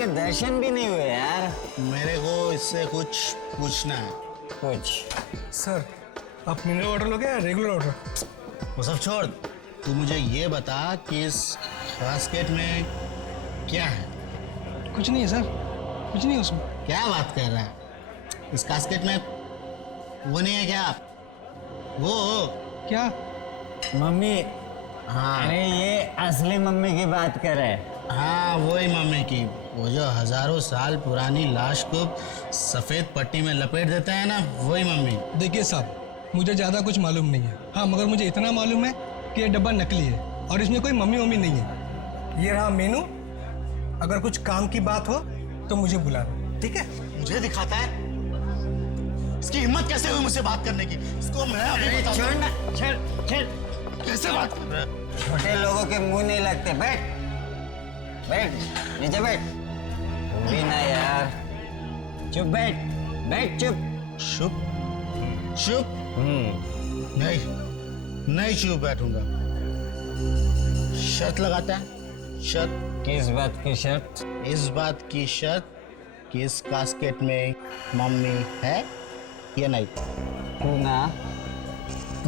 के दर्शन भी नहीं हुए यार। मेरे को इससे कुछ पूछना है। कुछ सर आप मिनरल वाटर लोगे या रेगुलर वाटर? वो सब छोड़, तू मुझे ये बता कि इस बास्केट में क्या है? कुछ नहीं है सर, कुछ नहीं है उसमें। क्या बात कर रहा है? इस बास्केट में वो नहीं है क्या? वो क्या? मम्मी। हाँ अरे ये असली मम्मी की बात कर रहे। हाँ, वही मम्मी की, वो जो हजारों साल पुरानी लाश को सफेद पट्टी में लपेट देते हैं ना, वही मम्मी। देखिए साहब, मुझे ज़्यादा कुछ मालूम नहीं है। हाँ, मगर मुझे इतना मालूम है कि ये डब्बा नकली है और इसमें कोई मम्मी वम्मी नहीं है। ये रहा मेनू, अगर कुछ काम की बात हो तो मुझे बुला लो, ठीक है? मुझे दिखाता है? इसकी हिम्मत कैसे हुई मुझसे बात करने की? इसको मैं अभी बताता छोड़ हूँ। ना, छोड़। कैसे बात कर रहा है? छोटे लोगों के मुंह नहीं लगते। बैठ बैठ, नीचे बैठ। तू भी ना यार, चुप बैठ, बैठ चुप। चुप चुप? नहीं चुप बैठूंगा। शर्त लगाता है? शर्त? किस बात की शर्त? इस बात की शर्त कि इस कास्केट में मम्मी है या नहीं? तू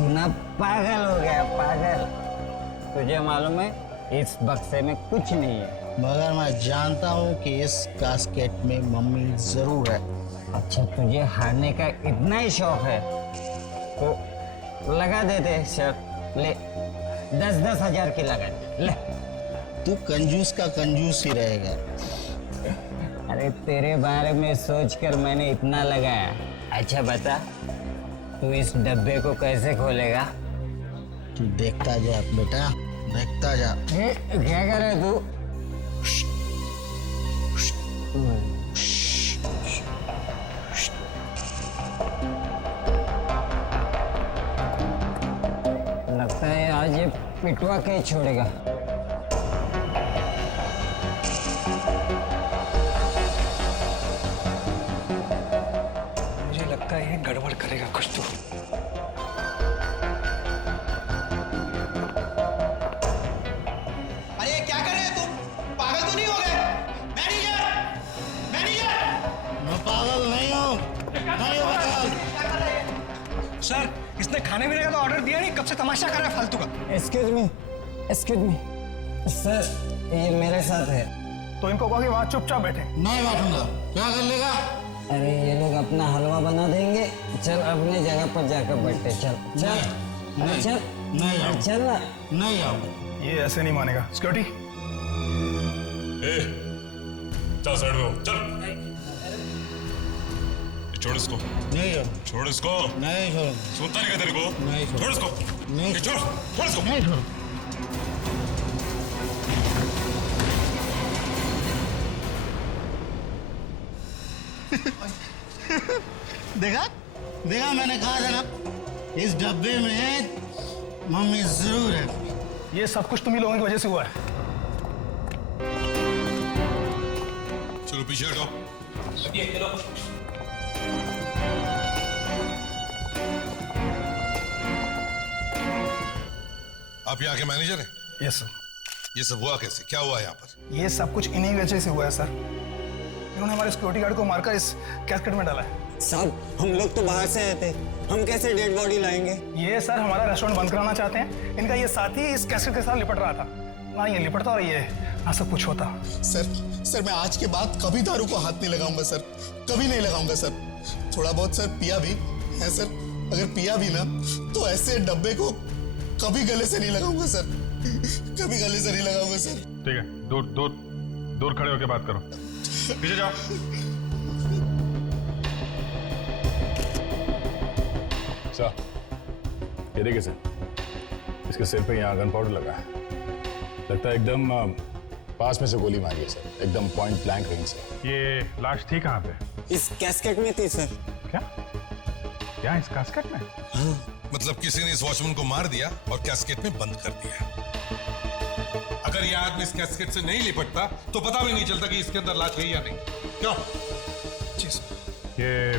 ना पागल हो गया, पागल। तुझे मालूम है इस बक्से में कुछ नहीं है। मगर मैं जानता हूँ कि इस कास्केट में मम्मी जरूर है। अच्छा, तुझे हारने का इतना ही शौक है तो लगा देते शर्त। ले 10-10 हजार की लगा दे, ले। तू कंजूस का कंजूस ही रहेगा। अरे तेरे बारे में सोचकर मैंने इतना लगाया। अच्छा बता, तू इस डब्बे को कैसे खोलेगा? तू देखता जा बेटा, देखता जा। क्या कर रहे तू? लगता है आज ये पिटवा के ही छोड़ेगा। मुझे लगता है ये गड़बड़ करेगा कुछ तो। अरे क्या कर रहे हैं तुम? पागल तो नहीं हो गए? Manager, manager! मैं पागल नहीं हूँ, नहीं हूँ पागल। सर इसने खाने पीने का तो ऑर्डर दिया नहीं, कब से तमाशा कर रहा है फालतू का। एक्सक्यूज मी सर, ये मेरे साथ है। तो इनको कहो कि वहाँ चुपचाप बैठे। नहीं बैठूंगा। क्या कर लेगा? अरे ये लोग अपना हलवा बना देंगे। चल अपने जगह पर जाकर बैठते। चल चल नहीं, चल नहीं आऊँ। चल ना। नहीं आऊँगा। ये ऐसे नहीं मानेगा। सिक्योरिटी, ए, चल साइड में हो, चल। छोड़ इसको, नहीं आऊँ। छोड़ इसको। नहीं छोड़। सुनता नहीं क्या तेरे को? नहीं छोड़। छोड़ इसको। नहीं। ए, छोड़ इसको। नहीं छोड़। देखा देखा, मैंने कहा था ना, इस डब्बे में मम्मी जरूर है। ये सब कुछ तुम ही लोगों की वजह से हुआ है। चलो पीछे हटो। आप यहाँ के मैनेजर हैं? Yes sir. ये सब हुआ कैसे? क्या हुआ यहाँ पर? ये सब कुछ इन्हीं वजह से हुआ है सर। इन्होंने हमारे सिक्योरिटी गार्ड को मारकर इस कैस्केट में डाला है। साहब हम लोग तो बाहर से आए थे, हम कैसे डेड बॉडी लाएंगे? ये सर हमारा रेस्टोरेंट बंद कराना चाहते हैं। इनका ये साथी इस कैसेट के साथ लिपट रहा था ना, ये लिपटता और ये ना सब कुछ होता। सर मैं आज के बाद कभी दारू को हाथ नहीं लगाऊंगा सर, कभी नहीं लगाऊंगा सर। थोड़ा बहुत सर पिया भी है सर, अगर पिया भी ना तो ऐसे डब्बे को कभी गले से नहीं लगाऊंगा सर, कभी गले से नहीं लगाऊंगा सर। ठीक है, दूर दूर दूर खड़े होकर बात करो। पीछे जाओ। सर, ये देखिए सर, इसके सिर पे यहाँ गन पाउडर लगा है। लगता है एकदम पास में से गोली मारी है सर, एकदम पॉइंट ब्लैंक रेंज से। ये लाश थी कहाँ पे? इस कैस्केट में थी सर। क्या? यहाँ इस कास्केट में? मतलब किसी ने इस वॉचमैन को मार दिया और कैस्केट में बंद कर दिया। अगर यह आदमी इस कैस्केट से नहीं लिपटता तो पता भी नहीं चलता कि इसके अंदर लाश है या नहीं। क्यों? जी सर। ये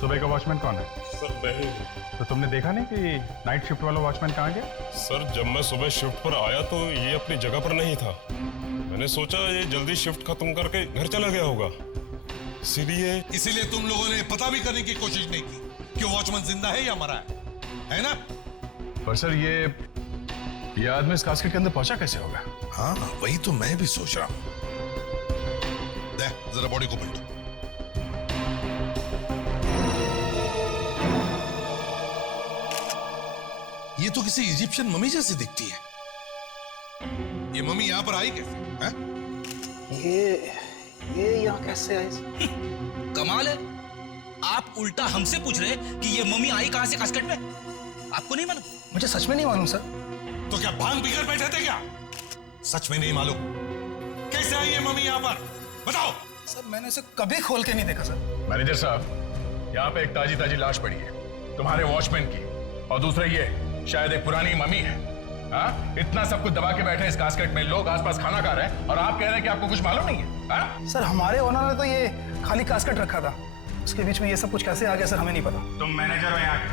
सुबह का वॉचमैन कौन है? सर मैं ही। तो तुमने देखा नहीं कि नाइट शिफ्ट वाला वॉचमैन कहाँ गया? सर जब मैं सुबह शिफ्ट पर आया तो ये अपनी जगह पर नहीं था। मैंने सोचा ये जल्दी शिफ्ट खत्म करके घर चला गया होगा, इसीलिए तुम लोगों ने पता भी करने की कोशिश नहीं की कि वॉचमैन जिंदा है या मरा है ना? पर सर ये आदमी इस कास्केट के अंदर पहुंचा कैसे होगा? हाँ, वही तो मैं भी सोच रहा हूं। दे जरा बॉडी को पलटो। ये तो किसी इजिप्शियन मम्मी जैसी दिखती है। ये मम्मी यहां पर आई कैसे? हैं? ये यहाँ कैसे आई? कमाल है, आप उल्टा हमसे पूछ रहे कि ये मम्मी आई कहां से कास्केट में? आपको नहीं मालूम? मुझे सच में नहीं मालूम सर। तो क्या भांग पीकर बैठे थे क्या? सच में नहीं मालूम? कैसे आई ये मम्मी यहाँ पर? बताओ। सर मैंने इसे कभी खोल के नहीं देखा सर। मैनेजर साहब, यहाँ पे एक ताजी ताजी लाश पड़ी है तुम्हारे वॉचमैन की, और दूसरा ये शायद एक पुरानी मम्मी है। हाँ, इतना सब कुछ दबा के बैठे इस कास्केट में, लोग आसपास खाना खा रहे हैं और आप कह रहे हैं कि आपको कुछ मालूम नहीं है। हाँ? सर हमारे ओनर ने तो ये खाली कास्केट रखा था, उसके बीच में ये सब कुछ कैसे आ गया सर हमें नहीं पता। तुम मैनेजर हो यहाँ के,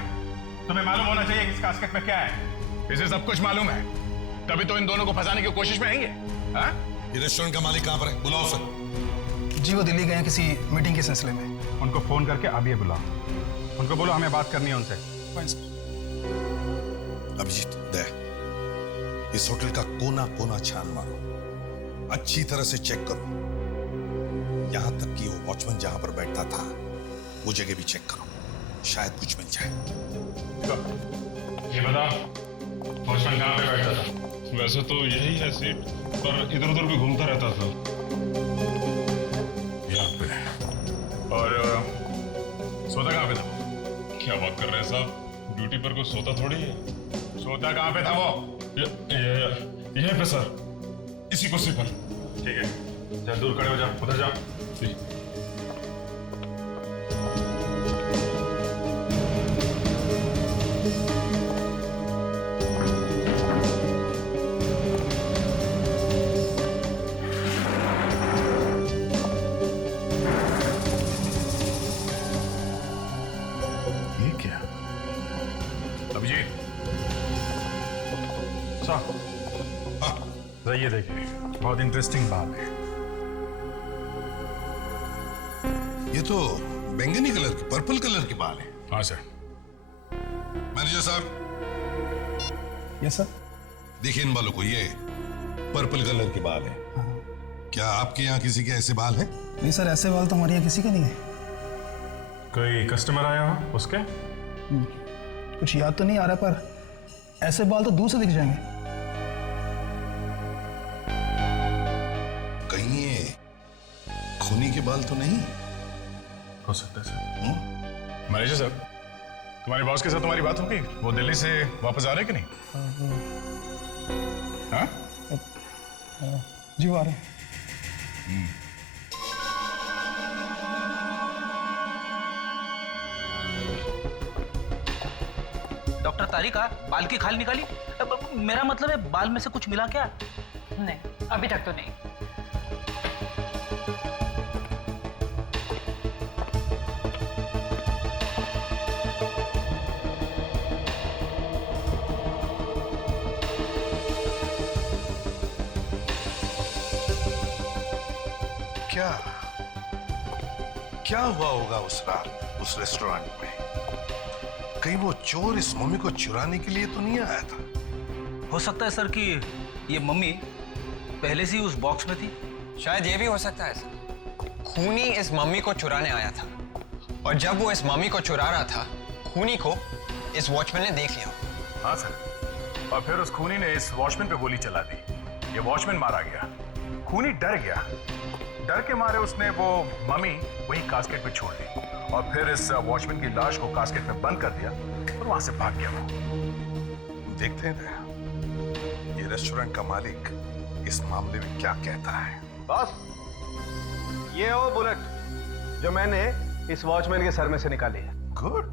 तुम्हें मालूम होना चाहिए कि इस कास्केट में क्या है। इसे सब कुछ मालूम है, तभी तो इन दोनों को फंसाने की कोशिश में है ये। हाँ? ये रेस्टोरेंट का मालिक कहाँ पर है? बुलाओ सर। जी वो दिल्ली गए हैं किसी मीटिंग के सिलसिले में। उनको फोन करके अभी बुलाओ, उनको बोलो हमें बात करनी है उनसे। अभिजीत, दे इस होटल का कोना कोना छान मारो, अच्छी तरह से चेक करो, यहां तक कि वो वॉचमैन जहां पर बैठता था वो जगह भी चेक करो, शायद कुछ मिल जाए। ये बता, वॉचमैन कहाँ पे बैठता था? वैसे तो यही है सीट, पर इधर उधर भी घूमता रहता था। यहाँ पे। और सोता कहाँ पे था? क्या बात कर रहे हैं साहब, ड्यूटी पर कोई सोता थोड़ी है। सोता कहाँ पे था वो? यहीं पे सर, इसी कुर्सी पर। ठीक है, चल दूर खड़े हो जा, उधर जा। ठीक। ये क्या? अभिजीत साहब, हाँ ये देखिए, बहुत इंटरेस्टिंग बात है। ये तो बैंगनी कलर की, पर्पल कलर की बाल है। हाँ सर। मैनेजर साहब, यस सर। देखिए इन बालों को, ये पर्पल कलर के बाल है। क्या आपके यहाँ किसी के ऐसे बाल हैं? नहीं सर, ऐसे बाल तो हमारे यहाँ किसी के नहीं है। कोई कस्टमर आया हो उसके? कुछ याद तो नहीं आ रहा, पर ऐसे बाल तो दूर से दिख जाएंगे। कहीं ये खूनी के बाल तो नहीं? हो सकता है सर। मैनेजर साहब, तुम्हारे बॉस के साथ तुम्हारी बात होगी? वो दिल्ली से वापस आ रहे कि नहीं? हाँ? जी वो आ रहे हैं। डॉक्टर तारिका, बाल की खाल निकाली? मेरा मतलब है बाल में से कुछ मिला क्या? नहीं, अभी तक तो नहीं। क्या हुआ होगा उस रात उस रेस्टोरेंट में? कहीं वो चोर इस मम्मी को चुराने के लिए तो नहीं आया था? हो सकता है सर कि ये मम्मी पहले से ही उस बॉक्स में थी। शायद ये भी हो सकता है सर, खूनी इस मम्मी को चुराने आया था, और जब वो इस मम्मी को चुरा रहा था, खूनी को इस वॉचमैन ने देख लिया। हाँ सर, और फिर उस खूनी ने इस वॉचमैन पे गोली चला दी। ये वॉचमैन मारा गया, खूनी डर गया, डर के मारे उसने वो मम्मी वही कास्केट में छोड़ दी, और फिर इस वॉचमैन की लाश को कास्केट में बंद कर दिया और वहां से भाग गया वो। देखते हैं ये रेस्टोरेंट का मालिक इस मामले में क्या कहता है। बॉस, ये वो बुलेट जो मैंने इस वॉचमैन के सर में से निकाली है। गुड,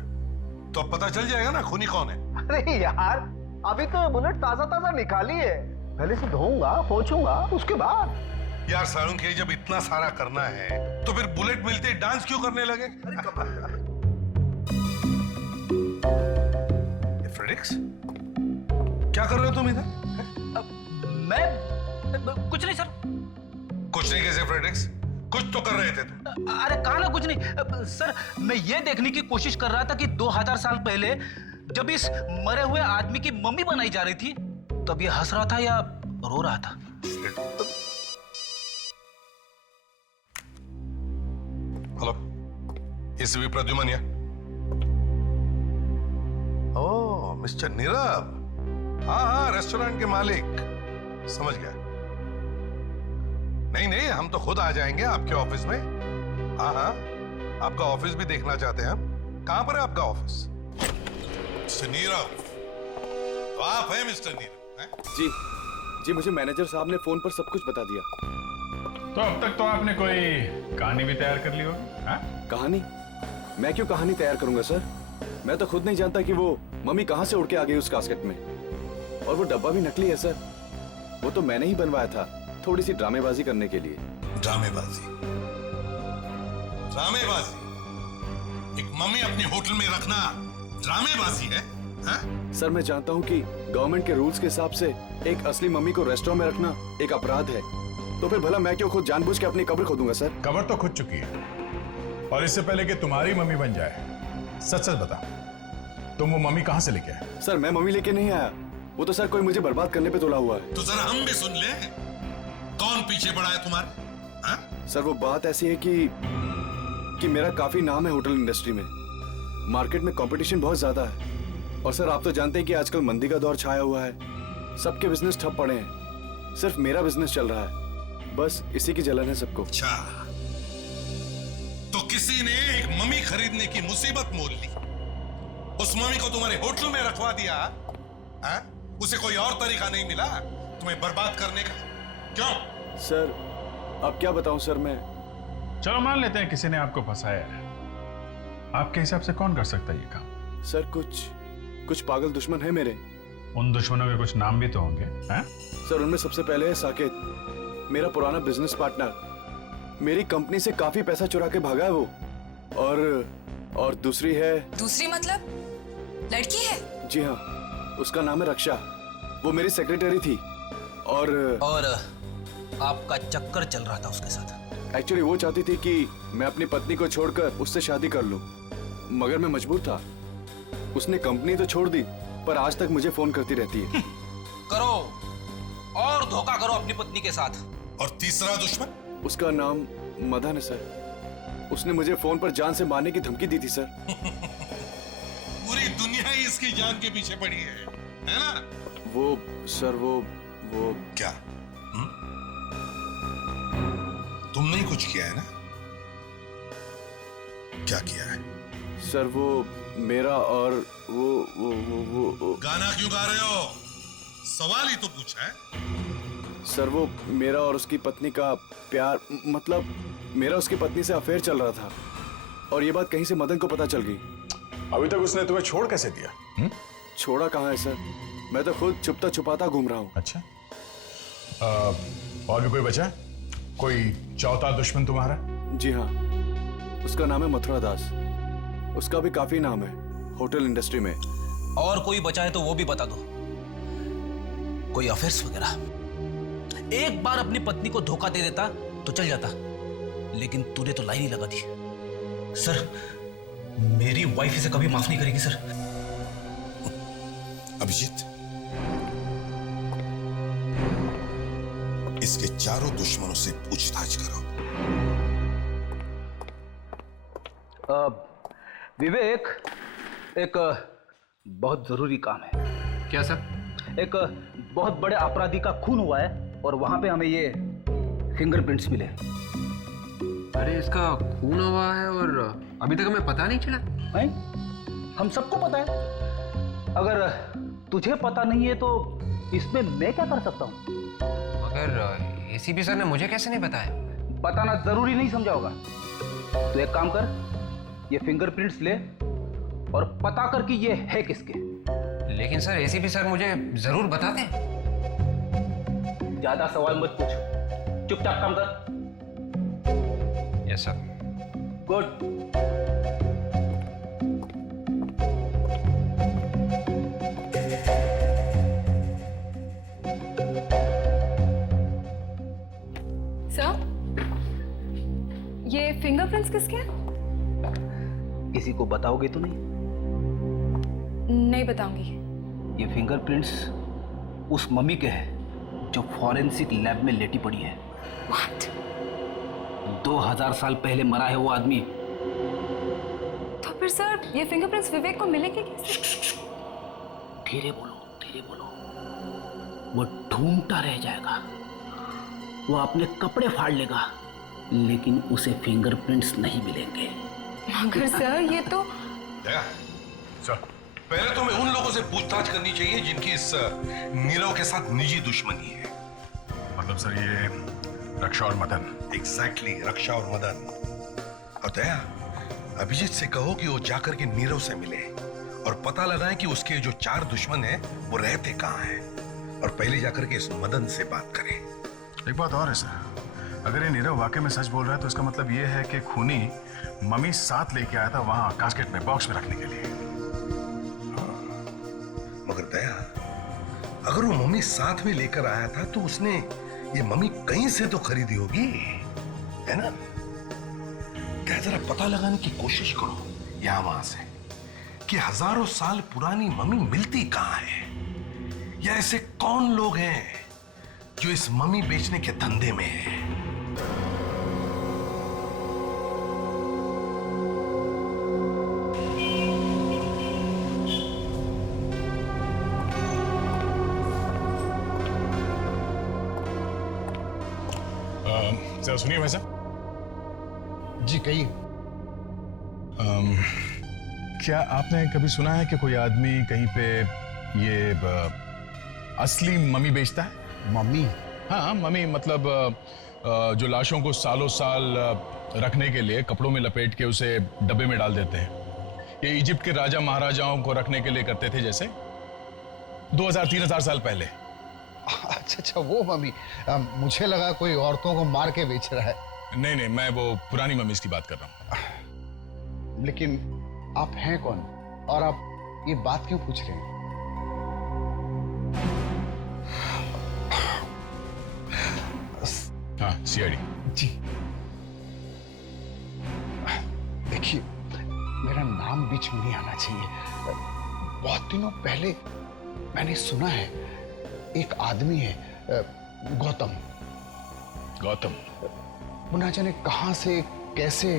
तो अब पता चल जाएगा ना खूनी कौन है। अरे यार, अभी तो बुलेट ताजा ताजा निकाली है, पहले से धोऊंगा, पोंछूंगा, उसके बाद। यार सारुण के जब इतना सारा करना है तो फिर बुलेट मिलते ही डांस क्यों करने लगे? फ्रेडिक्स, क्या कर रहे हो तुम इधर? मैं कुछ नहीं सर, कुछ नहीं कैसे फ्रेडरिक्स, कुछ तो कर रहे थे तुम। अरे कहा ना कुछ नहीं सर, मैं ये देखने की कोशिश कर रहा था कि 2000 साल पहले जब इस मरे हुए आदमी की मम्मी बनाई जा रही थी तब ये हंस रहा था या रो रहा था। हेलो, इस भी प्रद्युमन या? ओह मिस्टर नीरव, हाँ हाँ रेस्टोरेंट के मालिक, समझ गया। नहीं नहीं, हम तो खुद आ जाएंगे आपके ऑफिस में। हाँ हाँ, आपका ऑफिस भी देखना चाहते हैं हम। कहां पर है आपका ऑफिस? मिस्टर नीरव, तो आप हैं मिस्टर नीरव? हैं? जी, मुझे मैनेजर साहब ने फोन पर सब कुछ बता दिया। तो अब तक तो आपने कोई कहानी भी तैयार कर ली होगी? हाँ? कहानी? मैं क्यों कहानी तैयार करूंगा सर? मैं तो खुद नहीं जानता कि वो मम्मी कहां से उड़ के आ गई उस कास्केट में। और वो डब्बा भी नकली है सर। वो तो मैंने ही बनवाया था, थोड़ी सी ड्रामेबाजी करने के लिए। ड्रामेबाजी? ड्रामेबाजी? एक मम्मी अपने होटल में रखना ड्रामेबाजी है? हाँ? सर मैं जानता हूँ कि गवर्नमेंट के रूल्स के हिसाब से एक असली मम्मी को रेस्टोरेंट में रखना एक अपराध है। तो फिर भला मैं क्यों खुद जानबूझ के अपनी कब्र खोदूंगा सर? कब्र तो खुद चुकी है, और इससे पहले कि तुम्हारी मम्मी बन जाए, सच सच बता, तुम वो मम्मी कहां से लेके आए? सर मैं मम्मी लेके नहीं आया, वो तो सर कोई मुझे बर्बाद करने पे तुला हुआ है। तो जरा हम भी सुन ले, कौन पीछे पड़ा है तुम्हारे? हाँ? सर वो बात ऐसी है कि मेरा काफी नाम है होटल इंडस्ट्री में। मार्केट में कंपटीशन बहुत ज्यादा है, और सर आप तो जानते हैं कि आजकल मंदी का दौर छाया हुआ है। सबके बिजनेस ठप पड़े हैं, सिर्फ मेरा बिजनेस चल रहा है। बस इसी की जलन है सबको। अच्छा, तो किसी ने एक मम्मी खरीदने की मुसीबत मोल ली, उस मम्मी को तुम्हारे होटल में रखवा दिया। हाँ? उसे कोई और तरीका नहीं मिला तुम्हें बर्बाद करने का? क्यों? सर अब क्या बताऊं सर मैं। चलो मान लेते हैं किसी ने आपको फंसाया है। आपके हिसाब से कौन कर सकता है ये काम? सर कुछ पागल दुश्मन है मेरे। उन दुश्मनों के कुछ नाम भी तो होंगे। हाँ? सर उनमें सबसे पहले है साकेत, मेरा पुराना बिजनेस पार्टनर। मेरी कंपनी से काफी पैसा चुरा के भागा है वो। और दूसरी है। दूसरी मतलब लड़की है? जी हाँ, उसका नाम है रक्षा। वो मेरी सेक्रेटरी थी। और आपका चक्कर चल रहा था उसके साथ? एक्चुअली वो चाहती थी कि मैं अपनी पत्नी को छोड़कर उससे शादी कर लूं, मगर मैं मजबूर था। उसने कंपनी तो छोड़ दी, पर आज तक मुझे फोन करती रहती है। करो और धोखा करो अपनी पत्नी के साथ। और तीसरा दुश्मन? उसका नाम मदन है सर। उसने मुझे फोन पर जान से मारने की धमकी दी थी सर। पूरी दुनिया ही इसकी जान के पीछे पड़ी है ना? वो सर वो क्या? तुमने ही कुछ किया है ना? क्या किया है? सर वो मेरा और वो गाना क्यों गा रहे हो? सवाल ही तो पूछा है। सर वो मेरा और उसकी पत्नी का प्यार, मतलब मेरा उसकी पत्नी से अफेयर चल रहा था, और ये बात कहीं से मदन को पता चल गई। अभी तक उसने तुम्हें छोड़ कैसे दिया? छोड़ा कहाँ है सर, मैं तो खुद छुपता छुपाता घूम रहा हूँ। अच्छा, और भी कोई बचा? कोई चौथा दुश्मन तुम्हारा? जी हाँ, उसका नाम है मथुरा दास। उसका भी काफी नाम है होटल इंडस्ट्री में। और कोई बचा है तो वो भी बता दो। कोई अफेयर्स वगैरह? एक बार अपनी पत्नी को धोखा दे देता तो चल जाता, लेकिन तूने तो लाइन ही लगा दी। सर मेरी वाइफ इसे कभी माफ नहीं करेगी सर। अभिजीत, इसके चारों दुश्मनों से पूछताछ करो। विवेक, एक बहुत जरूरी काम है। क्या सर? एक बहुत बड़े अपराधी का खून हुआ है और वहां पे हमें ये फिंगरप्रिंट्स मिले। अरे इसका खून हुआ है और अभी तक हमें पता नहीं चला? हम सबको पता है। अगर तुझे पता नहीं है तो इसमें मैं क्या कर सकता हूँ? मगर एसीपी सर ने मुझे कैसे नहीं बताया? बताना जरूरी नहीं समझा होगा। तो एक काम कर, ये फिंगरप्रिंट्स ले और पता कर कि ये है किसके। लेकिन सर एसीपी सर मुझे जरूर बताते। ज्यादा सवाल मत पूछ, चुपचाप काम कर। Yes sir. गुड। सर ये फिंगरप्रिंट्स किसके हैं? किसी को बताओगे तो नहीं? नहीं बताऊंगी। ये फिंगरप्रिंट्स उस मम्मी के हैं जो फॉरेंसिक लैब में लेटी पड़ी है। What? 2000 साल पहले मरा है वो आदमी। तो फिर सर ये फिंगरप्रिंट्स विवेक को मिलेंगे कैसे? धीरे बोलो, धीरे बोलो। वो ढूंढता रह जाएगा, वो अपने कपड़े फाड़ लेगा, लेकिन उसे फिंगरप्रिंट्स नहीं मिलेंगे। मगर सर ये तो सर, पहले तो मैं उन लोगों से पूछताछ करनी चाहिए जिनकी इस नीरव के साथ निजी दुश्मनी है। मतलब सर ये रक्षा और मदन। एग्जैक्टली, रक्षा और मदन। और दया, अभिजीत से कहो कि वो जाकर के नीरव से मिले और पता लगाएं कि उसके जो 4 दुश्मन हैं वो रहते कहाँ हैं, और पहले जाकर के इस मदन से बात करें। एक बात और है सर, अगर ये नीरव वाकई में सच बोल रहा है तो इसका मतलब ये है कि खूनी मम्मी साथ लेके आया था वहां कास्केट में, बॉक्स में रखने के लिए। मगर दया, अगर वो मम्मी साथ में लेकर आया था तो उसने ये मम्मी कहीं से तो खरीदी होगी, है ना? क्या जरा पता लगाने की कोशिश करो यहां वहां से कि हजारों साल पुरानी मम्मी मिलती कहां है, या ऐसे कौन लोग हैं जो इस मम्मी बेचने के धंधे में हैं। जरा सुनिए भाई साहब। जी कहिए। क्या आपने कभी सुना है कि कोई आदमी कहीं पे ये असली मम्मी बेचता है? मम्मी? हाँ, मम्मी मतलब जो लाशों को सालों साल रखने के लिए कपड़ों में लपेट के उसे डब्बे में डाल देते हैं। ये इजिप्ट के राजा महाराजाओं को रखने के लिए करते थे, जैसे 2000-3000 साल पहले। अच्छा, वो मम्मी। मुझे लगा कोई औरतों को मार के बेच रहा है। नहीं नहीं, मैं वो पुरानी मम्मीज की बात कर रहा हूँ। लेकिन आप हैं कौन और आप ये बात क्यों पूछ रहे हैं? हाँ, सीआईडी। जी देखिए, मेरा नाम बीच में नहीं आना चाहिए। बहुत दिनों पहले मैंने सुना है एक आदमी है, गौतम। गौतम? वो ना जाने कहां से कैसे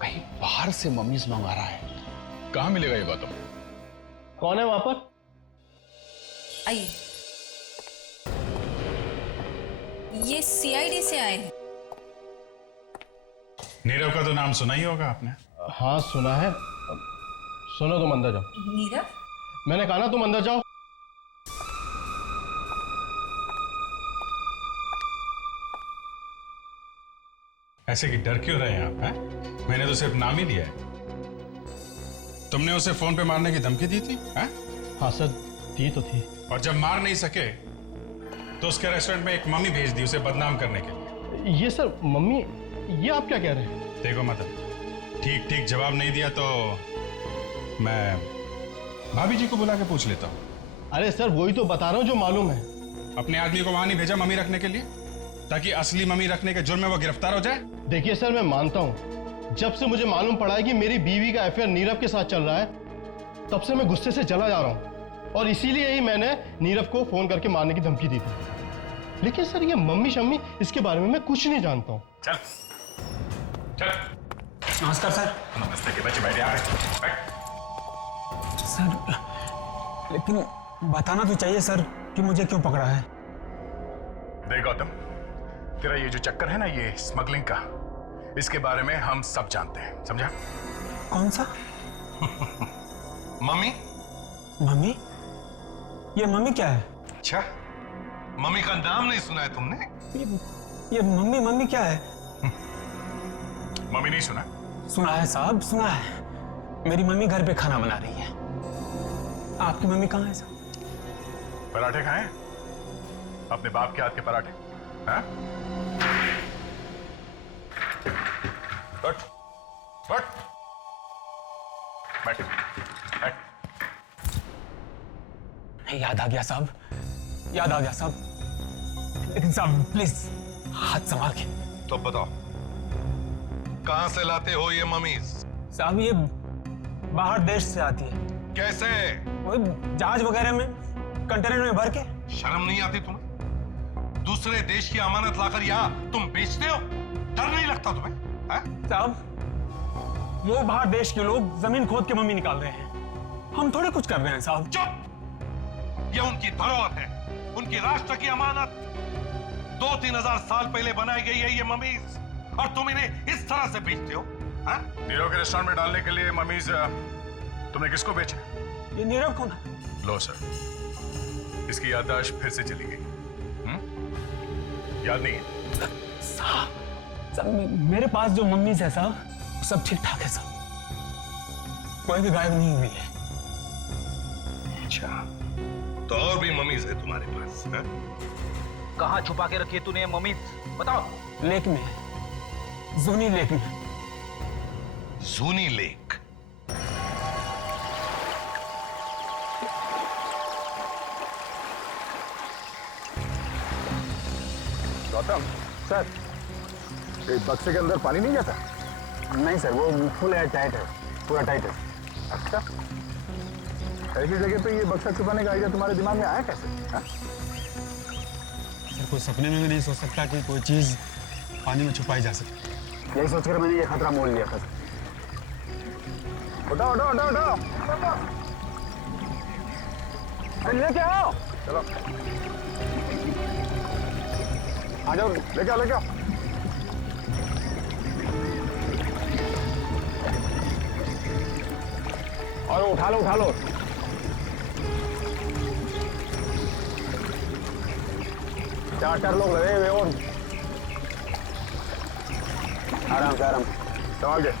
कहीं बाहर से मम्मीज मंगा रहा है। कहां मिलेगा ये गौतम? कौन है वहां पर? आइए। ये सीआईडी से आए हैं। नीरव का तो नाम सुना ही होगा आपने। हाँ सुना है। सुनो, तुम अंदर जाओ। नीरव? मैंने कहा ना तुम अंदर जाओ। ऐसे कि डर क्यों रहे हैं आप? हैं? मैंने तो सिर्फ नाम ही दिया है। तुमने उसे फोन पे मारने की धमकी दी थी? हैं? हाँ सर, दी तो थी। और जब मार नहीं सके तो उसके रेस्टोरेंट में एक मम्मी भेज दी उसे बदनाम करने के लिए। ये सर मम्मी, ये आप क्या कह रहे हैं? देखो मदन, ठीक ठीक जवाब नहीं दिया तो मैं भाभी जी को बुला के पूछ लेता हूँ। अरे सर, वही तो बता रहा हूँ जो मालूम है। अपने आदमी को वहां नहीं भेजा मम्मी रखने के लिए, ताकि असली मम्मी रखने के जुर्म में वो गिरफ्तार हो जाए? देखिए सर, मैं मानता हूँ, जब से मुझे मालूम पड़ा है कि मेरी बीवी का अफेयर नीरव के साथ चल रहा है, तब से मैं गुस्से से चला जा रहा हूँ, और इसीलिए ही मैंने नीरव को फोन करके मारने की धमकी दी थी। लेकिन सर ये मम्मी शम्मी, इसके बारे में मैं कुछ नहीं जानता हूँ। चल चल। नमस्कार सर। नमस्ते के बच्चे, बैठ यहाँ पे। सर लेकिन बताना तो चाहिए सर कि मुझे क्यों पकड़ा है। देख गौतम, तेरा ये जो चक्कर है ना, ये स्मगलिंग का, इसके बारे में हम सब जानते हैं, समझा? कौन सा? मम्मी? मम्मी? ये मम्मी क्या है? अच्छा, मम्मी का नाम नहीं सुना है तुमने? ये मम्मी मम्मी क्या है? मम्मी नहीं सुना? सुना है साहब, सुना है। मेरी मम्मी घर पे खाना बना रही है। आपकी मम्मी कहाँ है साहब? पराठे खाएं? अपने बाप के हाथ के पराठे? हाँ? बैठ, बैठ, बैठ, बैठ। याद आ गया साहब, याद आ गया साहब। लेकिन साहब प्लीज हाथ संभाल के। तो बताओ, कहां से लाते हो ये ममीज? साहब ये बाहर देश से आती है। कैसे? वो जहाज वगैरह में कंटेनर में भर के। शर्म नहीं आती तुम्हें? दूसरे देश की अमानत लाकर यहाँ तुम बेचते हो? डर नहीं लगता तुम्हें? साहब वो बाहर देश के लोग जमीन खोद के मम्मी निकाल रहे हैं, हम थोड़े कुछ कर रहे हैं साहब। चुप! ये उनकी धरोहर है, उनकी राष्ट्र की अमानत। 2-3 हजार साल पहले बनाई गई है ये ममीज, और तुम इन्हें इस तरह से बेचते हो? नीरव के रेस्टोरेंट में डालने के लिए ममीज तुमने किसको बेचे? ये नीरव कौन है? लो सर, इसकी याददाश्त फिर से चली गई। याद नहीं है? साहब मेरे पास जो मम्मीज है साहब सब ठीक ठाक है साहब, कोई भी गायब नहीं हुई है। अच्छा, तो और भी ममीज है तुम्हारे पास? कहाँ छुपा के रखी है तूने मम्मी? बताओ। लेक में, जूनी लेक में। जूनी लेक? गौतम सर, इस बक्से के अंदर पानी नहीं जाता? नहीं सर, वो फुल एयर टाइट है, पूरा टाइट है। अच्छा, ऐसी जगह पे ये बक्सा छुपाने का आइडिया तुम्हारे दिमाग में आया कैसे? सर कोई सपने में भी नहीं सोच सकता कि कोई चीज पानी में छुपाई जा सके। यही सोचकर मैंने ये खतरा मोल लिया था। उठाओ उठाओ उठाओ उठाओ, अरे लेके आओ, चलो आ जाओ, लेके आओ लेके आओ। और उठा लो उठा लो। चार लोग लगे हुए और आराम से, आराम संभाल के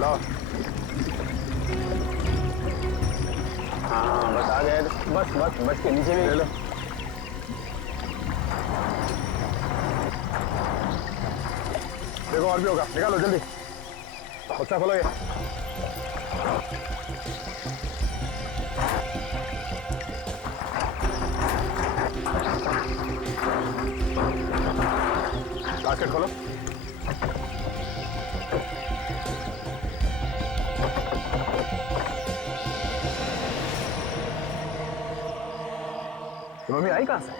लो। हाँ बस आ गए, बस बस बस के नीचे भी ले लो। देखो और भी होगा, निकालो जल्दी, बक्सा खोलो ये। बास्केट खोलो। तो मम्मी आई कहाँ से?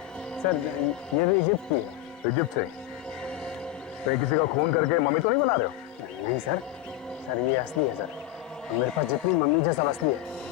सर ये भी इजिप्ट की है। इजिप्ट से? कहीं किसी का खून करके मम्मी तो नहीं बना रहे हो? नहीं सर, सर ये असली है सर, मेरे पास जितनी मम्मी है सब असली है।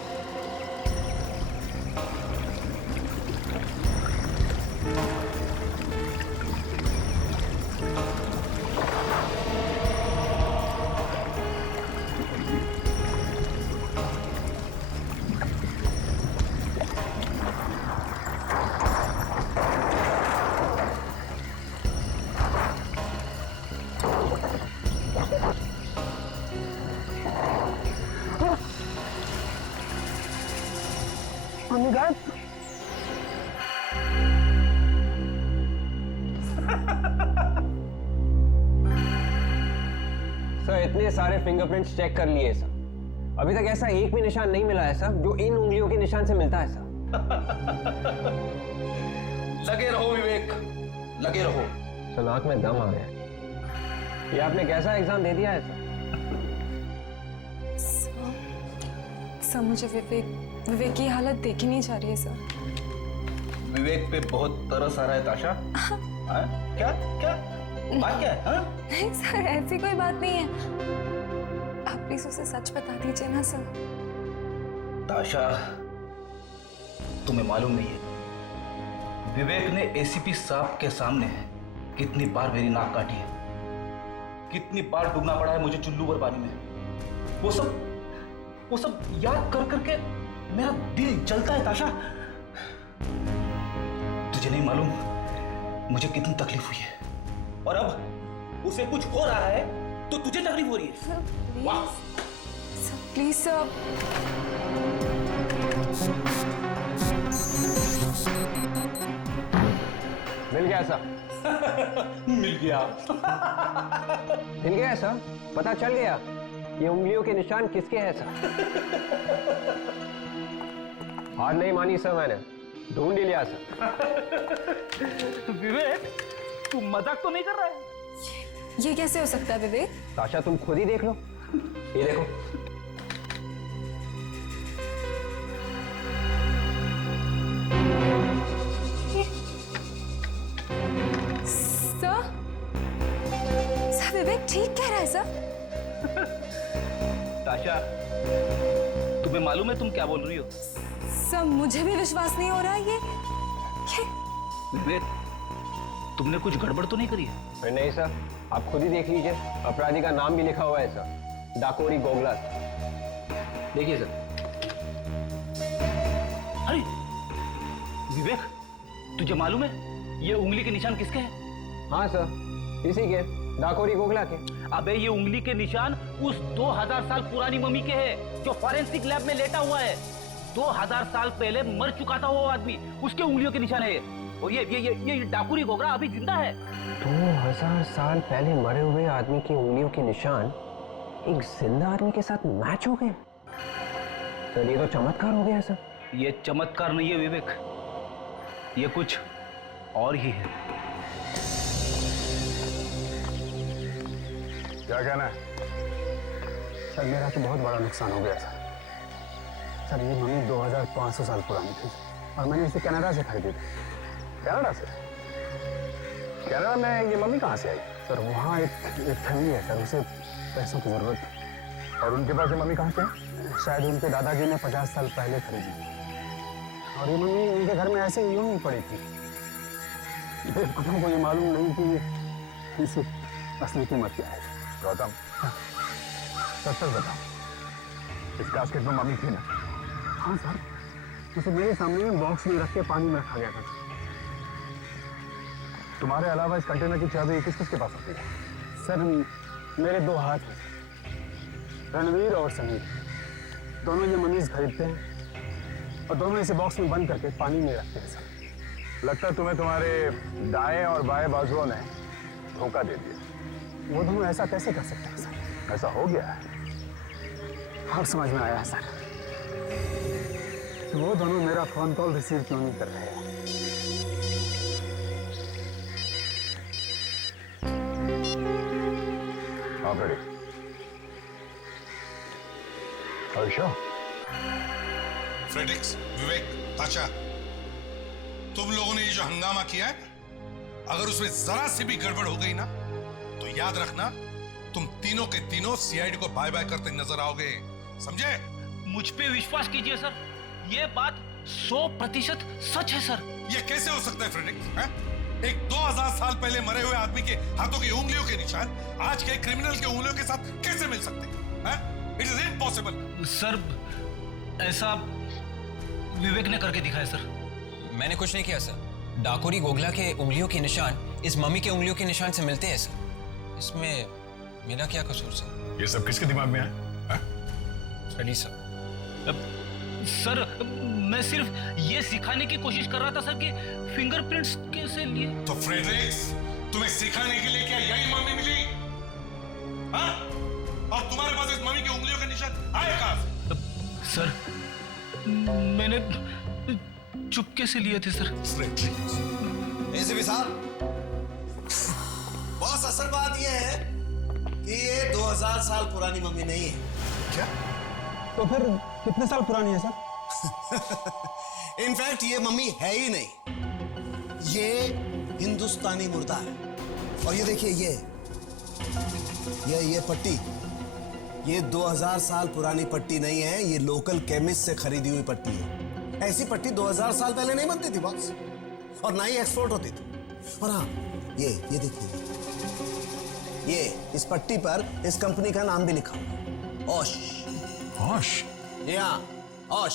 मम्मी गायब। सर इतने सारे फिंगरप्रिंट्स चेक कर लिए सर, अभी तक ऐसा एक भी निशान नहीं मिला है सर जो इन उंगलियों के निशान से मिलता है सर। लगे रहो विवेक, लगे रहो। सर नाक में दम आ गया। ये आपने कैसा एग्जाम दे दिया है सर? सर मुझे विवेक की हालत देखी नहीं जा रही है सर। विवेक पे बहुत तरस आ रहा है ताशा। क्या क्या बात क्या है? नहीं सर ऐसी कोई बात नहीं है, आप प्लीज उसे सच बता दीजिए ना सर। ताशा तुम्हें मालूम नहीं है, विवेक ने एसीपी साहब के सामने कितनी बार मेरी नाक काटी है, कितनी बार डूबना पड़ा है मुझे चुल्लू भर पानी में। वो सब याद कर करके मेरा दिल जलता है ताशा। तुझे नहीं मालूम मुझे कितनी तकलीफ हुई है, और अब उसे कुछ हो रहा है तो तुझे तकलीफ हो रही है। Sir please sir. मिल गया सर। मिल गया। मिल गया सर, पता चल गया ये उंगलियों के निशान किसके हैं सर। हार नहीं मानी सर, मैंने ढूंढ ही लिया सर। विवेक तू मजाक तो नहीं कर रहा है? ये कैसे हो सकता है विवेक? ताशा तुम खुद ही देख लो, ये देखो। सर, सर विवेक ठीक कह रहा है सर। ताशा, तुम्हें मालूम है तुम क्या बोल रही हो? सर मुझे भी विश्वास नहीं हो रहा ये विवेक, तुमने कुछ गड़बड़ तो नहीं करी है? नहीं सर, आप खुद ही देख लीजिए, अपराधी का नाम भी लिखा हुआ है सर, डाकोरी गोगला। देखिए सर। अरे विवेक, तुझे मालूम है ये उंगली के निशान किसके हैं? हाँ सर, इसी के, डाकोरी गोगला के। अबे ये उंगली के निशान उस 2000 साल पुरानी मम्मी के हैं जो फॉरेंसिक लैब में लेटा हुआ है। 2000 साल पहले मर चुका था वो आदमी, उसके उंगलियों के निशान है ये। और ये डाकुरी गोगरा अभी जिंदा है। 2000 साल पहले मरे हुए आदमी की उंगलियों के निशान एक जिंदा आदमी के साथ मैच हो गए। सर ये तो चमत्कार हो गया सर। ये चमत्कार नहीं है विवेक, ये कुछ और ही है। क्या कहना है? सर मेरा तो बहुत बड़ा नुकसान हो गया सर। ये मम्मी 2500 साल पुरानी थी और मैंने इसे कनाडा से खरीदी थी। कनाडा से? कनाडा में ये मम्मी कहाँ से आई? सर वहाँ एक फैमिली है सर, उसे पैसों की जरूरत थी। और उनके पास ये मम्मी कहाँ से है? शायद उनके दादाजी ने 50 साल पहले खरीदी और ये मम्मी उनके घर में ऐसे ही यूं ही पड़ी थी। बेवकूफों को ये मालूम नहीं कि इसे असली कीमत क्या है। गौतम, सच सच बताओ, इस कास्केट में मम्मी थी ना? हाँ सर, उसे मेरे सामने में बॉक्स में रख के पानी में रखा गया था। तुम्हारे अलावा इस कंटेनर की चाबी किस किस के पास होती है? सर मेरे 2 हाथ हैं, रणवीर और समीर। दोनों ये मनीष खरीदते हैं और दोनों इसे बॉक्स में बंद करके पानी में रखते हैं सर। लगता है तुम्हें तुम्हारे दाएं और बाएं बाजुओं ने धोखा दे दिया। वो दोनों ऐसा कैसे कर सकते हैं सर? ऐसा हो गया है। अब समझ में आया है सर, वो दोनों मेरा फोन कॉल रिसीव क्यों नहीं कर रहे हैं। आप ready? Are you sure? Fredericks, Vivek, Tasha, तुम लोगों ने ये जो हंगामा किया है, अगर उसमें जरा सी भी गड़बड़ हो गई ना, तो याद रखना तुम तीनों के तीनों सीआईडी को बाय बाय करते नजर आओगे, समझे? मुझ पे विश्वास कीजिए सर, ये बात 100% सच है सर। ये कैसे हो सकता है फ्रेडरिक्स? एक 2000 साल पहले मरे हुए आदमी के हाथों की उंगलियों के निशान आज के क्रिमिनल के उंगलियों के साथ कैसे मिल सकते हैं? It is impossible. सर ऐसा विवेक ने करके दिखाया सर। मैंने कुछ नहीं किया सर। डाकोरी गोगला के उंगलियों के निशान इस मम्मी के उंगलियों के निशान से मिलते हैं सर। इसमें मेरा क्या कसूर सर? ये सब किसके दिमाग में है? Freddy sir. सर मैं सिर्फ ये सिखाने की कोशिश कर रहा था सर कि फिंगरप्रिंट्स कैसे लिए। तो फ्रेडरिक्स, तुम्हें सिखाने के लिए क्या यही मम्मी मिली? हाँ? और तुम्हारे पास इस मम्मी की उंगलियों के निशान आए कहां से? सर मैंने चुपके से लिए थे सर। फ्रेडरिक्स, एसीपी साहब, बॉस असल बात यह है कि ये 2000 साल पुरानी मम्मी नहीं है। क्या? तो फिर कितने साल पुरानी है सर? इनफैक्ट ये मम्मी है ही नहीं, ये हिंदुस्तानी मुर्दा है। और ये देखिए ये पट्टी, ये 2000 साल पुरानी पट्टी नहीं है, ये लोकल केमिस्ट से खरीदी हुई पट्टी है। ऐसी पट्टी 2000 साल पहले नहीं बनती थी बॉस, और ना ही एक्सपोर्ट होती थी। और हाँ, ये देखिए, ये इस पट्टी पर इस कंपनी का नाम भी लिखा हुआ, ओश। ओश? जी हाँ, ओश।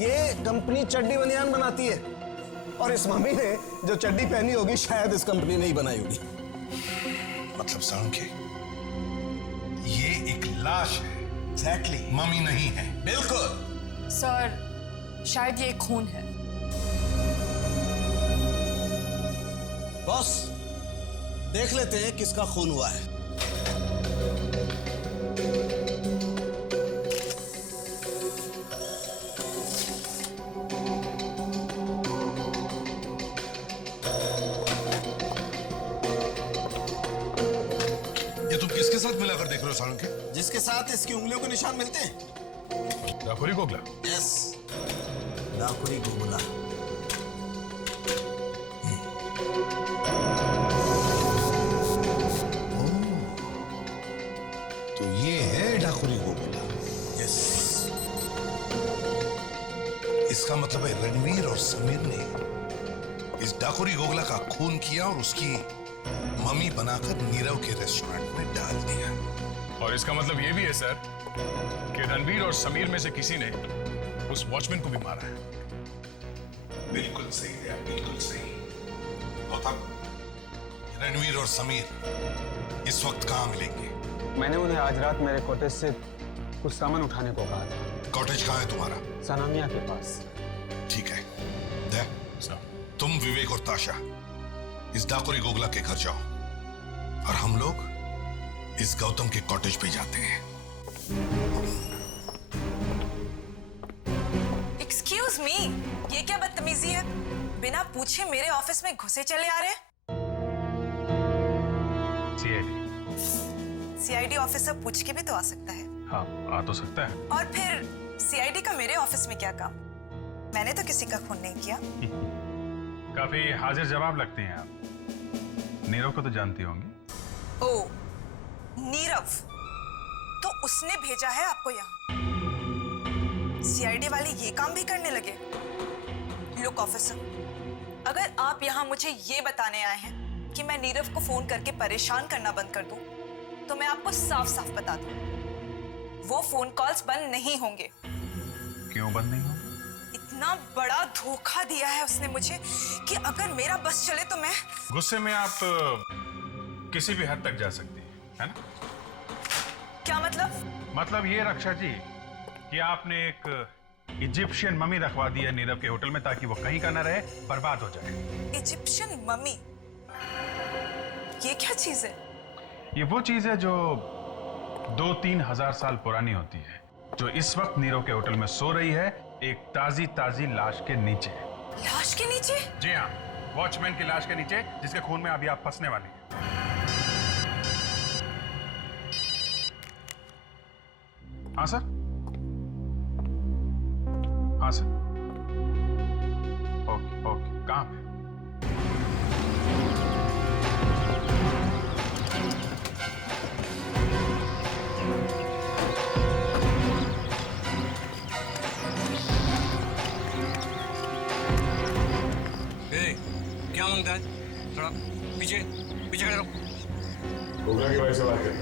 ये कंपनी चड्डी बनियान बनाती है, और इस मम्मी ने जो चड्डी पहनी होगी शायद इस कंपनी ने ही बनाई होगी। मतलब सांख्य, ये एक लाश है। एग्जैक्टली, मम्मी नहीं है। बिल्कुल सर, शायद ये खून है। बॉस, देख लेते हैं किसका खून हुआ है। साथ मिलाकर देख रहे हो सालुंके? जिसके साथ इसकी उंगलियों के निशान मिलते हैं। डाकुरी गोगला। यस, डाकुरी गोगला। तो ये है डाकुरी गोगला। यस। इसका मतलब है रणवीर और समीर ने इस डाकुरी गोगला का खून किया और उसकी मम्मी बनाकर नीरव के रेस्टोरेंट में डाल दिया। और इसका मतलब ये भी है सर कि रणवीर और समीर में से किसी ने उस वॉचमैन को भी मारा है। बिल्कुल सही है, बिल्कुल सही। गौतम, रणवीर और समीर इस वक्त कहाँ मिलेंगे? मैंने उन्हें आज रात मेरे कॉटेज से कुछ सामान उठाने को कहा था। कॉटेज कहाँ है तुम्हारा? सनामिया के पास। ठीक है, दे, तुम विवेक और ताशा इस डाकुरी गोगला के घर जाओ और हम लोग इस गौतम के कॉटेज पे जाते हैं। एक्सक्यूज मी, ये क्या बदतमीजी है? बिना पूछे मेरे ऑफिस में घुसे चले आ रहे हैं। सीआईडी ऑफिसर पूछ के भी तो आ सकता है। हाँ, आ तो सकता है। और फिर सीआईडी का मेरे ऑफिस में क्या काम? मैंने तो किसी का खून नहीं किया। काफी हाजिर जवाब लगते हैं आप। नीरव को तो जानती होंगी। ओ, नीरव, तो उसने भेजा है आपको यहाँ। सीआईडी वाले ये काम भी करने लगे। लुक ऑफिसर, अगर आप यहाँ मुझे ये बताने आए हैं कि मैं नीरव को फोन करके परेशान करना बंद कर दूं, तो मैं आपको साफ साफ बता दूं, वो फोन कॉल्स बंद नहीं होंगे। क्यों बंद नहीं होंगे? इतना बड़ा धोखा दिया है उसने मुझे कि अगर मेरा बस चले तो मैं... गुस्से में आप किसी भी हद तक जा सकती है ना? क्या मतलब? मतलब ये रक्षा जी कि आपने एक इजिप्शियन मम्मी रखवा दी है नीरव के होटल में ताकि वो कहीं का ना रहे, बर्बाद हो जाए। Egyptian mummy? ये क्या चीज है? ये वो चीज है जो 2-3 हजार साल पुरानी होती है, जो इस वक्त नीरव के होटल में सो रही है, एक ताजी ताजी लाश के नीचे। लाश के नीचे? जी हाँ, वॉचमैन की लाश के नीचे, जिसके खून में अभी आप फंसने वाली हैं। हाँ सर? हाँ सर। ओके ओके, कहाँ पे? क्या मांगता है? थोड़ा पीछे पीछे खड़े रहो। गोगला की वजह से बात कर।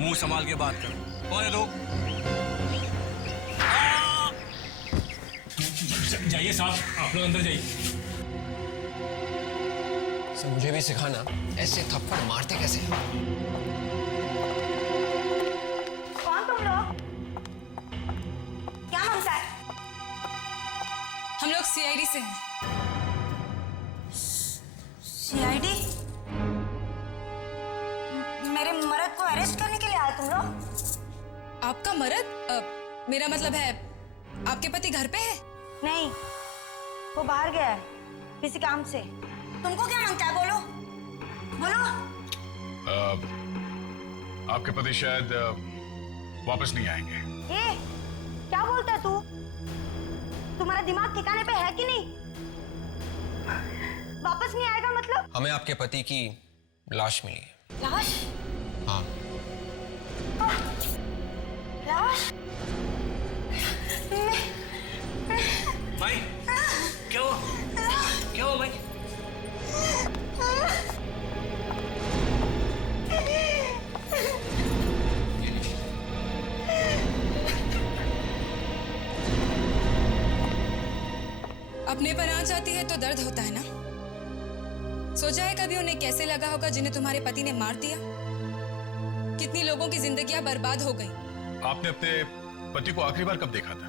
मुंह संभाल के बात कर। कौन है तू? जाइए साहब, आप लोग अंदर जाइए। सर मुझे भी सिखाना, ऐसे थप्पड़ मारते कैसे? कौन तुम लोग? क्या मांगता है? हम लोग सीआईडी से हैं। सीआईडी? मेरे मर्द को अरेस्ट करने के लिए आए तुम लोग? आपका मर्द? मेरा मतलब है आपके पति घर पे है? नहीं, वो बाहर गया है किसी काम से। तुमको क्या मांगता है? बोलो बोलो। आपके पति शायद वापस नहीं आएंगे। ये क्या बोलता है तू? तुम्हारा दिमाग ठिकाने पे है कि नहीं? वापस नहीं आएगा मतलब? हमें आपके पति की लाश मिली है। लाश? हाँ। लाश? भाई क्या हुआ? क्या हुआ भाई? अपने पर आँच आती है तो दर्द होता है ना? सोचा है कभी उन्हें कैसे लगा होगा जिन्हें तुम्हारे पति ने मार दिया? कितनी लोगों की जिंदगियां बर्बाद हो गई। आपने अपने पति को आखिरी बार कब देखा था?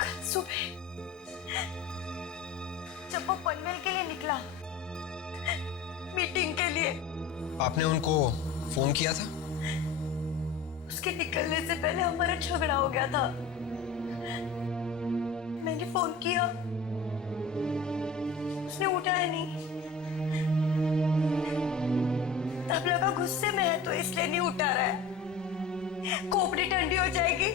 कल सुबह जब वो पनवेल के लिए निकला, मीटिंग के लिए। आपने उनको फोन किया था? उसके निकलने से पहले हमारा झगड़ा हो गया था। मैंने फोन किया, उसने उठाया नहीं। गुस्से में है तो इसलिए नहीं उठा रहा है। खोपड़ी ठंडी हो जाएगी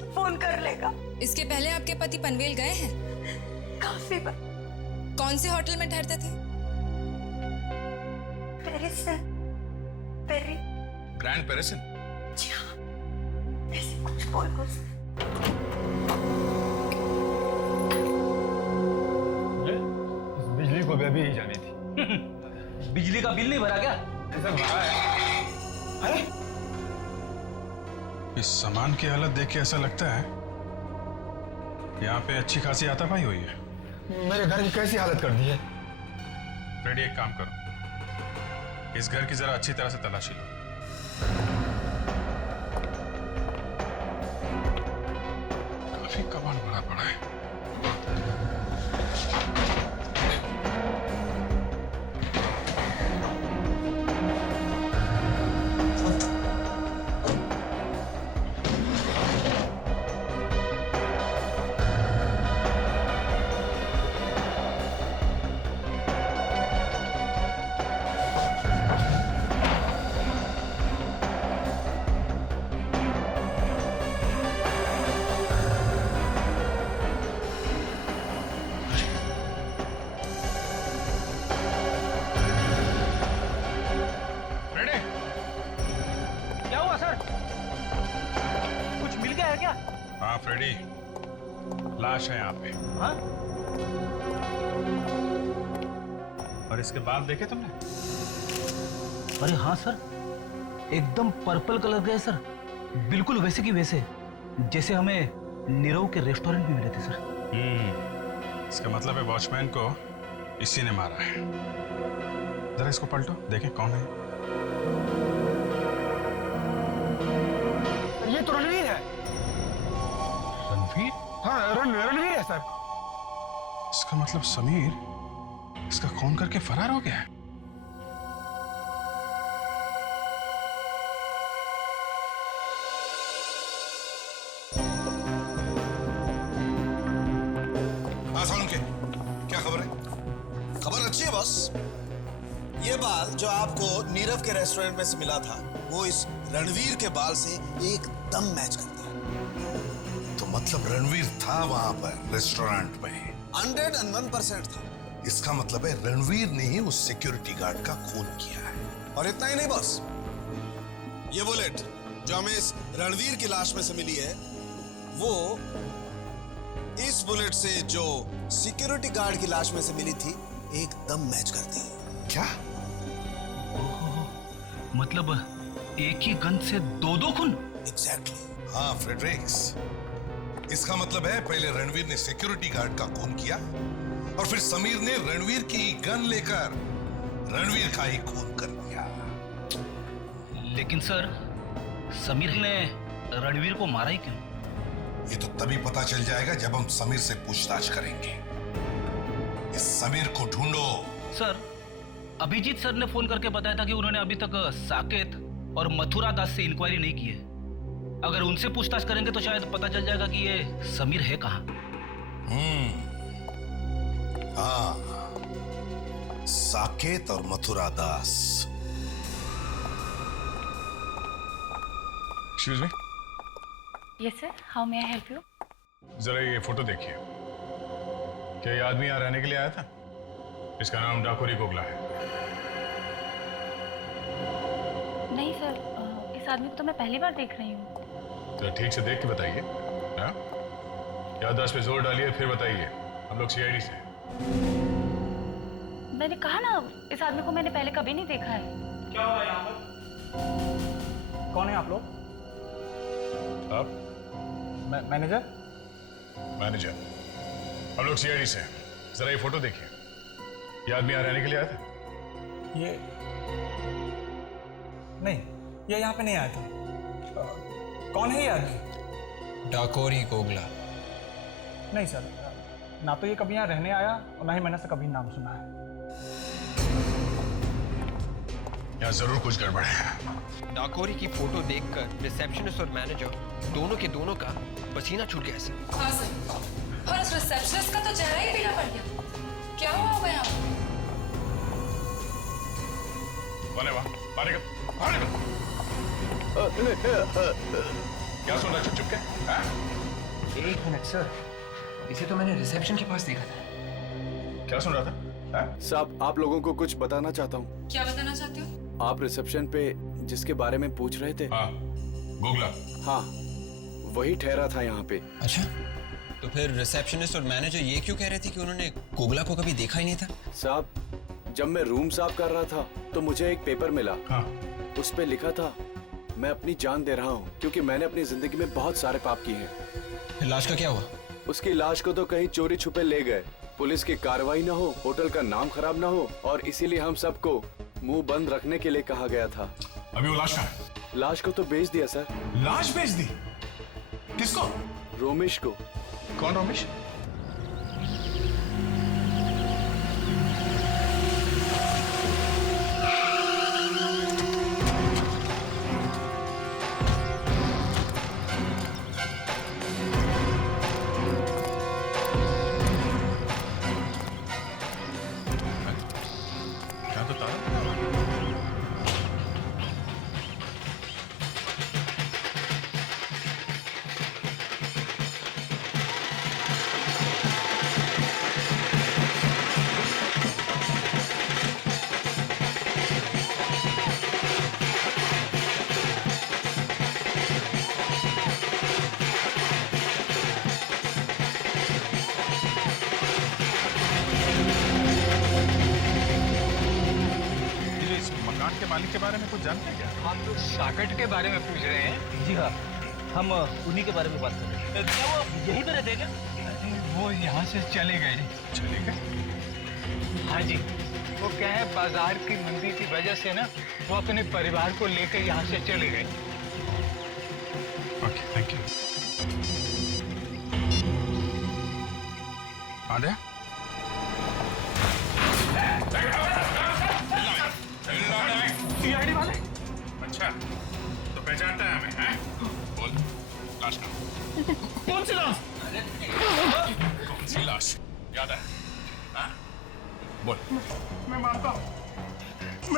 तो फोन कर लेगा। इसके पहले आपके पति पनवेल गए हैं? काफी बार। कौन से होटल में ठहरते थे? पेरिस से। पेरी। ग्रैंड पेरिसन। जी हाँ, ऐसे कुछ बोल कुछ। बिजली को भी अभी ही जानी थी। बिजली का बिल नहीं भरा क्या? सर भरा है। अरे इस सामान की हालत देख के ऐसा लगता है यहाँ पे अच्छी खासी हाथापाई हुई है। मेरे घर की कैसी हालत कर दी है? फ्रेडी, एक काम करो, इस घर की जरा अच्छी तरह से तलाशी लो। काफी कबाड़ भरा पड़ा है। हाँ फ्रेडी, लाश है यहाँ पे। हाँ? और इसके बाल देखे तुमने? अरे हाँ सर, एकदम पर्पल कलर के है सर, बिल्कुल वैसे की वैसे जैसे हमें नीरव के रेस्टोरेंट में मिले थे सर। इसका मतलब है वॉचमैन को इसी ने मारा है। जरा इसको पलटो, देखें कौन है। ये तो रणवीर है। रणवीर? हाँ रणवीर है सर। इसका मतलब समीर इसका खून करके फरार हो गया है। क्या खबर है? खबर अच्छी है बॉस। ये बाल जो आपको नीरव के रेस्टोरेंट में से मिला था वो इस रणवीर के बाल से एकदम मैच करता है। तो मतलब रणवीर था वहां पर रेस्टोरेंट में? 101% था। इसका मतलब है रणवीर ने ही उस सिक्योरिटी गार्ड का खून किया है। और इतना ही नहीं बॉस, ये बुलेट जो हमें इस रणवीर की लाश में से मिली है वो इस बुलेट से जो सिक्योरिटी गार्ड की लाश में से मिली थी एकदम मैच करती है। क्या? मतलब एक ही गन से दो खून? एग्जैक्टली। हाँ फ्रेडरिक्स, इसका मतलब है पहले रणवीर ने सिक्योरिटी गार्ड का खून किया और फिर समीर ने रणवीर की गन लेकर रणवीर का ही खून कर दिया। लेकिन सर, समीर ने रणवीर को मारा ही क्यों? ये तो तभी पता चल जाएगा जब हम समीर से पूछताछ करेंगे। इस समीर को ढूंढो। सर, अभिजीत सर ने फोन करके बताया था कि उन्होंने अभी तक साकेत और मथुरा दास से इंक्वायरी नहीं की है। अगर उनसे पूछताछ करेंगे तो शायद पता चल जाएगा कि ये समीर है कहाँ। हाँ, साकेत और Mathura Das. Excuse me. Yes sir, how may I help you? जरा ये फोटो देखिए। क्या ये आदमी यहाँ रहने के लिए आया था? इसका नाम डाकोरी गोगला है। नहीं सर, इस आदमी को तो मैं पहली बार देख रही हूँ। तो ठीक से देख के बताइए। हाँ? याददाश्त पे जोर डालिए फिर बताइए। हम लोग सीआईडी से। मैंने कहा ना, इस आदमी को मैंने पहले कभी नहीं देखा है। क्या हो रहा है यहाँ पर? कौन है आप लोग? आप? मैनेजर। मैनेजर। हम लोग सीआईडी से। जरा ये फोटो देखिए। ये आदमी यहाँ रहने के लिए आया था? ये नहीं, ये यहाँ पे नहीं आया था। कौन है ये आदमी? डाकोरी गोगला। नहीं सर, ना तो ये कभी यहाँ रहने आया और ना ही मैंने से कभी नाम सुना है। यहाँ जरूर कुछ गड़बड़ है। डाकोरी की फोटो देखकर रिसेप्शनिस्ट और मैनेजर दोनों का पसीना छूट गया सर। हाँ सर, और उस रिसेप्शनिस्ट का तो चेहरा ही पीला पड़ गया। क्या हुआ होगा यहाँ? कौन है वहाँ? बाहर निकल। क्या सुन रहा चुप के? हाँ? एक मिनट सर, इसे तो मैंने रिसेप्शन के पास देखा था। क्या सुन रहा था? हाँ? साहब, आप लोगों को कुछ बताना चाहता हूँ। क्या बताना चाहते हो? आप रिसेप्शन पे जिसके बारे में पूछ रहे थे, हाँ, गोगला। हाँ, वही ठहरा था यहाँ पे। अच्छा, तो फिर रिसेप्शनिस्ट और मैनेजर ये क्यों कह रहे थे कि उन्होंने गोगला को कभी देखा ही नहीं था? साहब, जब मैं रूम साफ कर रहा था तो मुझे एक पेपर मिला। हाँ। उस पे लिखा था, मैं अपनी जान दे रहा हूँ क्योंकि मैंने अपनी जिंदगी में बहुत सारे पाप किए हैं। फिर लाश का क्या हुआ? उसकी लाश को तो कहीं चोरी छुपे ले गए, पुलिस की कार्रवाई न हो, होटल का नाम खराब न हो, और इसीलिए हम सबको मुंह बंद रखने के लिए कहा गया था। अभी वो लाश कहाँ है? लाश को तो बेच दिया सर। लाश बेच दी? किसको? रोमेश को। कौन रोमेश? मालिक के बारे में कुछ जानते हैं क्या? आप लोग साकेत के बारे में पूछ रहे हैं? जी हाँ, हम उन्हीं के बारे में बात कर रहे हैं। क्या वो यहीं पे रहते हैं क्या? वो यहाँ से चले गए। चले गए? हाँ जी, वो क्या है, बाजार की मंदी की वजह से ना वो अपने परिवार को लेकर यहाँ से चले गए। Okay, thank you. आंधे? सीआईडी वाले? अच्छा, तो पहचानता है हमें, हैं? बोल, लाश कहाँ? कौन सी लाश? कौन सी लाश? याद है? हाँ? बोल। मैं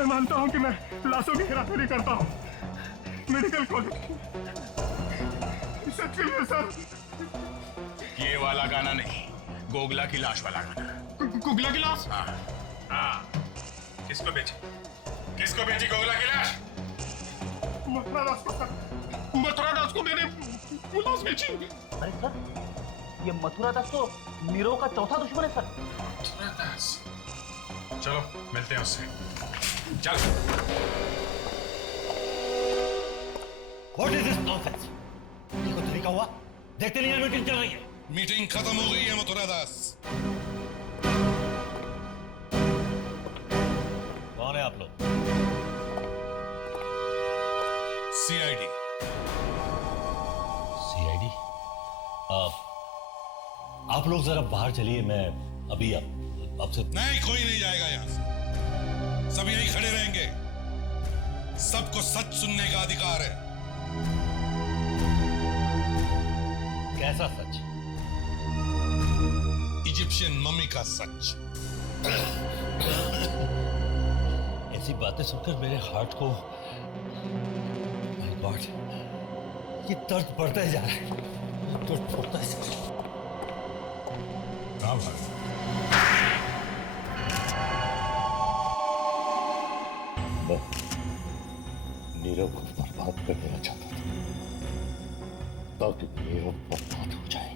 मानता हूँ कि मैं लाशों की हेराफेरी करता हूँ। मेडिकल कॉलेज सच में सर। ये वाला गाना नहीं, गोगला की लाश वाला गाना। गोगला की लाश? हाँ, हाँ। किसको बेची? किसको बेची गोगला की लाश? मथुरा दास को सर। मथुरा दास को मैंने वो लाश बेची। अरे सर, ये मथुरा दास तो नीरव का चौथा दुश्मन है सर। मथुरा दास? चलो मिलते हैं उससे। चल। What is this nonsense? ये कोई तरीका हुआ? देखते नहीं है मीटिंग चल रही है। मीटिंग खत्म हो गई है मथुरा दास। कौन है आप लोग? सीआईडी। सीआईडी? आप लोग जरा बाहर चलिए, मैं अभी आपसे। नहीं, कोई नहीं जाएगा यहाँ से। सब यहीं खड़े रहेंगे। सबको सच सुनने का अधिकार है। कैसा सच? इजिप्शियन मम्मी का सच। ऐसी बातें सुनकर मेरे हार्ट को, माय गॉड, ये दर्द बढ़ता ही जा रहा है। दर्द बढ़ता ही जा रहा है। क्या बात? मैं नीरव को बर्बाद कर देना चाहता था ताकि नीरव बर्बाद हो जाए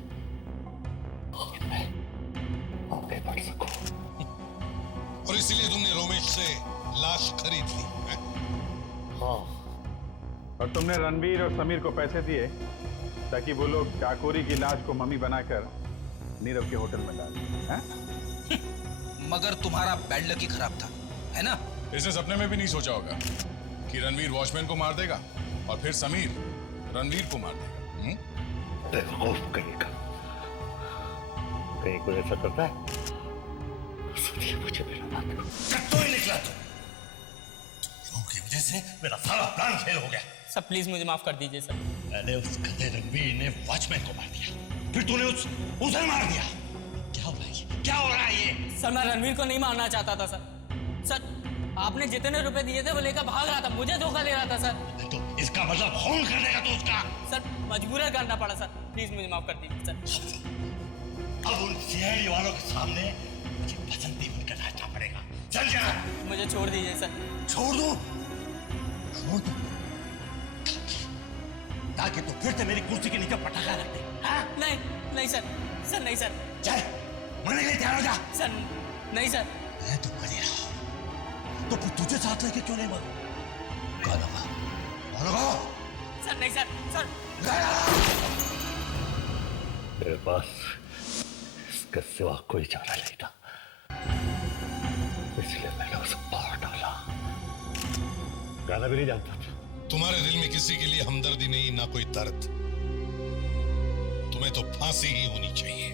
और मैं आगे बढ़ सकूं। और इसीलिए तुमने रोमेश से लाश खरीद ली है? हाँ। और तुमने रणवीर और समीर को पैसे दिए ताकि वो लोग डाकोरी की लाश को मम्मी बनाकर नीरव के होटल में डालें, मगर तुम्हारा बैड लक ही खराब था, है ना? इसने सपने में भी नहीं सोचा होगा कि रणवीर वॉचमैन को मार देगा और फिर समीर रणवीर को मार देगा। बेवकूफ कहेगा। कहीं कोई ऐसा करता है तो सोचिए मुझे मेरा बात तो ही निकला की वजह से मेरा सारा प्लान फेल हो गया। सर प्लीज मुझे माफ कर दीजिए सर। पहले उस गधे रणवीर ने वॉचमैन को मार दिया, फिर तूने उसे मार दिया। क्या हो रहा है? क्या हो रहा है ये? सर मैं रणवीर को नहीं मारना चाहता था सर। आपने जितने रुपए दिए थे वो लेकर भाग रहा था, मुझे धोखा दे रहा था सर। तो इसका मतलब खून कर देगा तो उसका। सर मजबूरन करना पड़ा सर, प्लीज मुझे माफ कर दीजिए सर। अब उन सीआईडी वालों के सामने मुझे बसंती बनकर नाचना पड़ेगा। चल जा। मुझे छोड़ दीजिए सर। छोड़ दूं? छोड़ दूं? ताकि तू फिर से मेरी कुर्सी के नीचे पटाखा रख दे। नहीं नहीं सर, सर नहीं सर। चल मरने के लिए तैयार हो जा। सर नहीं सर। मैं तो मर ही रहा, तो फिर तुझे साथ लेके क्यों नहीं मर? गाना गा। सर नहीं सर, सर। मेरे पास इसके सिवा कोई चारा नहीं था, इसलिए मैंने उसे मार डाला। गाना भी नहीं जानता था। तुम्हारे दिल में किसी के लिए हमदर्दी नहीं, ना कोई दर्द। तुम्हें तो फांसी ही होनी चाहिए।